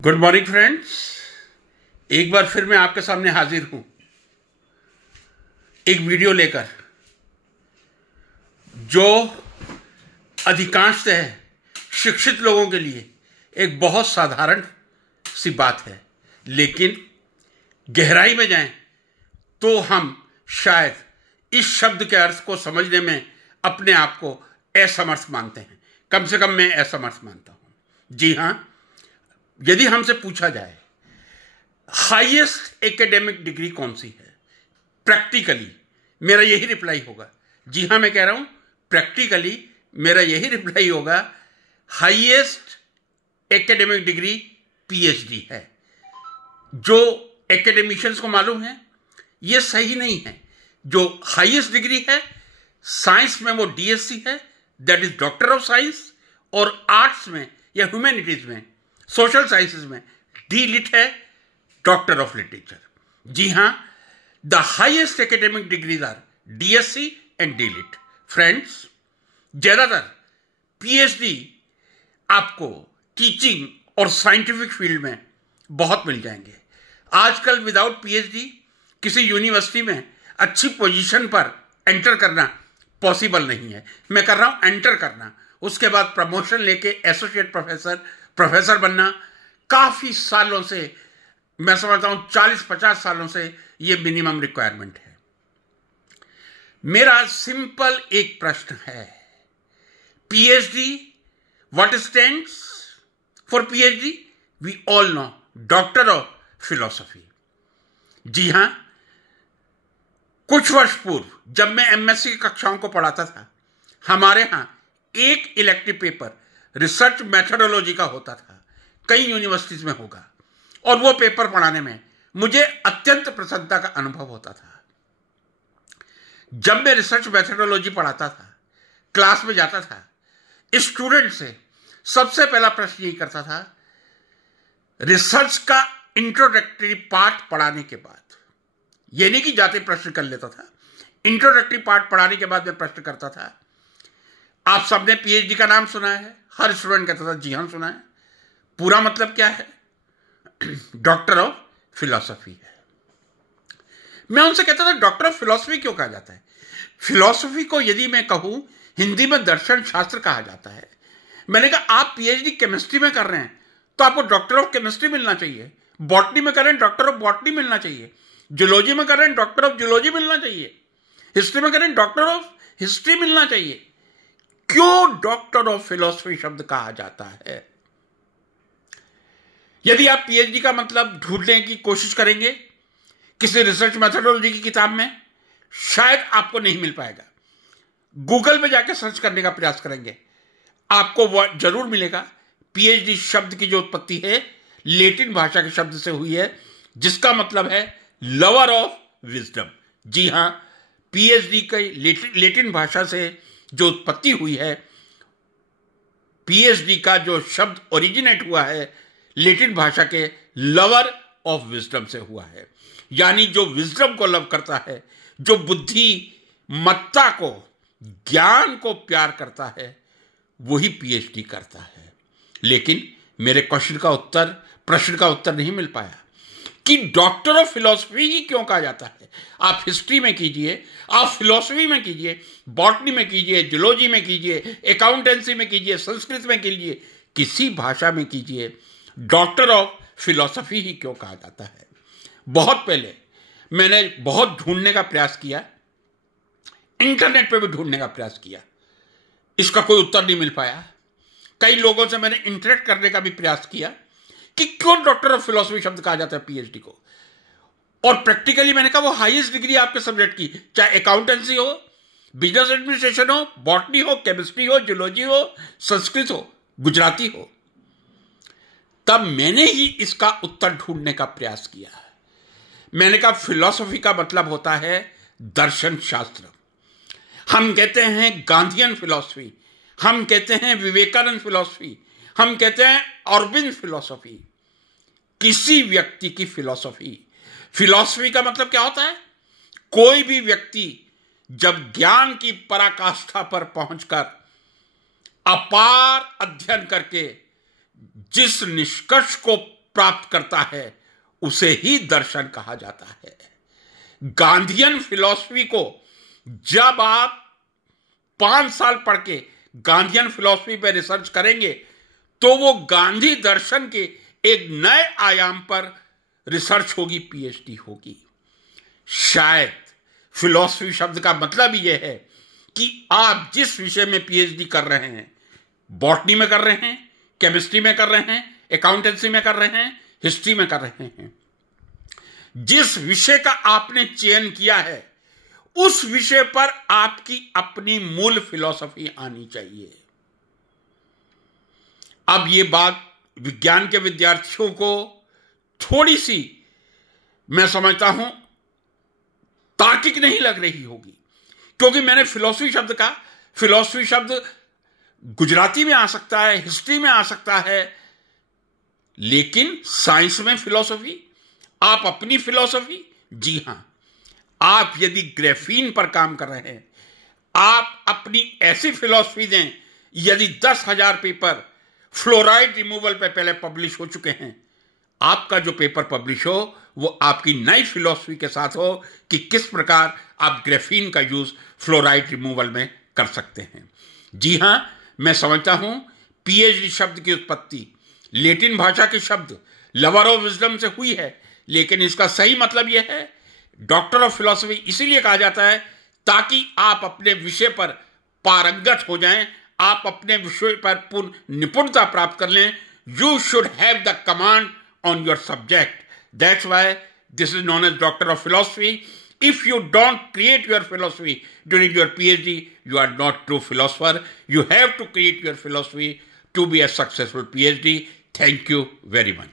Good morning friends. एक बार फिर मैं आपके सामने हाजिर हूं एक वीडियो लेकर जो अधिकांशतः शिक्षित लोगों के लिए एक बहुत साधारण सी बात है, लेकिन गहराई में जाएं तो हम शायद इस शब्द के अर्थ को समझने में अपने आप को असमर्थ मानते हैं। कम से कम मैं असमर्थ मानता हूं। जी हां, यदि हमसे पूछा जाए हाईएस्ट एकेडमिक डिग्री कौन सी है, प्रैक्टिकली मेरा यही रिप्लाई होगा। जी हां, मैं कह रहा हूं प्रैक्टिकली मेरा यही रिप्लाई होगा, हाईएस्ट एकेडमिक डिग्री पीएचडी है। जो एकेडमिशियंस को मालूम है यह सही नहीं है। जो हाईएस्ट डिग्री है साइंस में वो डीएससी है, that is doctor of science, और आर्ट्स में या ह्यूमैनिटीज में, सोशल साइंसेज में डी लिट है, डॉक्टर ऑफ लिटरेचर। जी हां, the highest academic degrees are DSc and D Litt. Friends, ज्यादातर पीएचडी आपको टीचिंग और साइंटिफिक फील्ड में बहुत मिल जाएंगे। आजकल विदाउट पीएचडी किसी यूनिवर्सिटी में अच्छी पोजीशन पर एंटर करना पॉसिबल नहीं है। मैं कर रहा हूं एंटर करना, उसके बाद प्रमोशन लेके एसोसिएट प्रोफेसर बनना काफी सालों से, मैं समझता हूं 40-50 सालों से यह मिनिमम रिक्वायरमेंट है। मेरा सिंपल एक प्रश्न है, PhD, what stands for PhD? We all know, doctor of philosophy. जी हां, कुछ वर्ष पूर्व जब मैं एमएससी की कक्षाओं को पढ़ाता था, हमारे यहां एक इलेक्टिव पेपर रिसर्च मेथोडोलॉजी का होता था। कई यूनिवर्सिटीज में होगा, और वो पेपर पढ़ाने में मुझे अत्यंत प्रसन्नता का अनुभव होता था। जब मैं रिसर्च मेथोडोलॉजी पढ़ाता था, क्लास में जाता था, स्टूडेंट से सबसे पहला प्रश्न यही करता था, रिसर्च का इंट्रोडक्टरी पार्ट पढ़ाने के बाद, ये नहीं कि जाते प्रश्न कर लेता था, इंट्रोडक्टरी पार्ट पढ़ाने के बाद मैं प्रश्न करता था, आप सबने पीएचडी का नाम सुना है? हर स्टूडेंट कहता था जी हां सुना है। पूरा मतलब क्या है? डॉक्टर ऑफ फिलॉसफी है। मैं उनसे कहता था डॉक्टर ऑफ फिलॉसफी क्यों कहा जाता है? फिलॉसफी को यदि मैं कहूं हिंदी में दर्शन शास्त्र कहा जाता है। मैंने कहा आप पीएचडी केमिस्ट्री में कर रहे हैं तो आपको डॉक्टर ऑफ केमिस्ट्री मिलना चाहिए, बॉटनी में कर रहे हैं डॉक्टर ऑफ बॉटनी मिलना चाहिए, जूलॉजी में कर रहे हैं डॉक्टर ऑफ जूलॉजी मिलना चाहिए, हिस्ट्री में कर रहे हैं डॉक्टर ऑफ हिस्ट्री मिलना चाहिए। क्यों डॉक्टर ऑफ फिलॉसफी शब्द कहा जाता है? यदि आप पीएचडी का मतलब ढूंढने की कोशिश करेंगे किसी रिसर्च मेथोडोलॉजी की किताब में, शायद आपको नहीं मिल पाएगा। गूगल में जाकर सर्च करने का प्रयास करेंगे, आपको वो जरूर मिलेगा। पीएचडी शब्द की जो उत्पत्ति है लैटिन भाषा के शब्द से हुई है, जिसका मतलब है लवर ऑफ विजडम। जी हां, पीएचडी की लैटिन भाषा से जो उत्पत्ति हुई है, पीएचडी का जो शब्द ओरिजिनेट हुआ है लैटिन भाषा के लवर ऑफ विजडम से हुआ है। यानी जो विजडम को लव करता है, जो बुद्धिमत्ता को, ज्ञान को प्यार करता है, वही पीएचडी करता है। लेकिन मेरे प्रश्न का उत्तर नहीं मिल पाया कि डॉक्टर ऑफ फिलॉसफी ही क्यों कहा जाता है। आप हिस्ट्री में कीजिए, आप फिलॉसफी में कीजिए, बॉटनी में कीजिए, जूलॉजी में कीजिए, अकाउंटेंसी में कीजिए, संस्कृत में कीजिए, किसी भाषा में कीजिए, डॉक्टर ऑफ फिलॉसफी ही क्यों कहा जाता है? बहुत पहले मैंने बहुत ढूंढने का प्रयास किया, इंटरनेट पे भी ढूंढने का प्रयास किया, इसका कोई उत्तर नहीं मिल पाया। कई लोगों से मैंने इंटरेक्ट करने का भी प्रयास किया कि क्यों डॉक्टर ऑफ फिलॉसफी शब्द कहा जाता है पीएचडी को। और प्रैक्टिकली मैंने कहा वो हाईएस्ट डिग्री आपके सब्जेक्ट की, चाहे अकाउंटेंसी हो, बिजनेस एडमिनिस्ट्रेशन हो, बॉटनी हो, केमिस्ट्री हो, जूलॉजी हो, संस्कृत हो, गुजराती हो। तब मैंने ही इसका उत्तर ढूंढने का प्रयास किया। मैंने कहा फिलॉसफी का मतलब होता है दर्शन शास्त्र। हम कहते हैं गांधीयन फिलॉसफी, हम कहते हैं विवेकानंद फिलॉसफी, हम कहते हैं अरविंद फिलॉसफी। किसी व्यक्ति की फिलॉसफी का मतलब क्या होता है? कोई भी व्यक्ति जब ज्ञान की पराकाष्ठा पर पहुंचकर अपार अध्ययन करके जिस निष्कर्ष को प्राप्त करता है उसे ही दर्शन कहा जाता है। गांधीयन फिलॉसफी को जब आप 5 साल पढ़ के गांधीयन फिलॉसफी पे रिसर्च करेंगे तो वो गांधी दर्शन के एक नए आयाम पर रिसर्च होगी, पीएचडी होगी। शायद फिलॉसफी शब्द का मतलब ही यह है कि आप जिस विषय में पीएचडी कर रहे हैं, बॉटनी में कर रहे हैं, केमिस्ट्री में कर रहे हैं, अकाउंटेंसी में कर रहे हैं, हिस्ट्री में कर रहे हैं, जिस विषय का आपने चयन किया है उस विषय पर आपकी अपनी मूल फिलॉसफी आनी चाहिए। अब ये बात विज्ञान के विद्यार्थियों को थोड़ी सी, मैं समझता हूं, तार्किक नहीं लग रही होगी, क्योंकि मैंने फिलॉसफी शब्द गुजराती में आ सकता है, हिस्ट्री में आ सकता है, लेकिन साइंस में फिलॉसफी, आप अपनी फिलॉसफी, जी हां, आप यदि ग्राफीन पर काम कर रहे हैं, आप अपनी ऐसी फिलॉसफी दें। यदि 10,000 पेपर फ्लोराइड रिमूवल पे पहले पब्लिश हो चुके हैं, आपका जो पेपर पब्लिश हो वो आपकी नई फिलॉसफी के साथ हो कि किस प्रकार आप ग्राफीन का यूज फ्लोराइड रिमूवल में कर सकते हैं। जी हां, मैं समझता हूं पीएचडी शब्द की उत्पत्ति लैटिन भाषा के शब्द लवर ऑफ विजडम से हुई है, लेकिन इसका सही मतलब यह है, डॉक्टर ऑफ फिलॉसफी इसीलिए कहा जाता है ताकि आप अपने विषय पर पारंगत हो जाएं, आप अपने विषय पर पूर्ण निपुणता प्राप्त कर लें। You should have the command on your subject. That's why this is known as doctor of philosophy. If you don't create your philosophy during your PhD, you are not true philosopher. You have to create your philosophy to be a successful PhD. Thank you very much.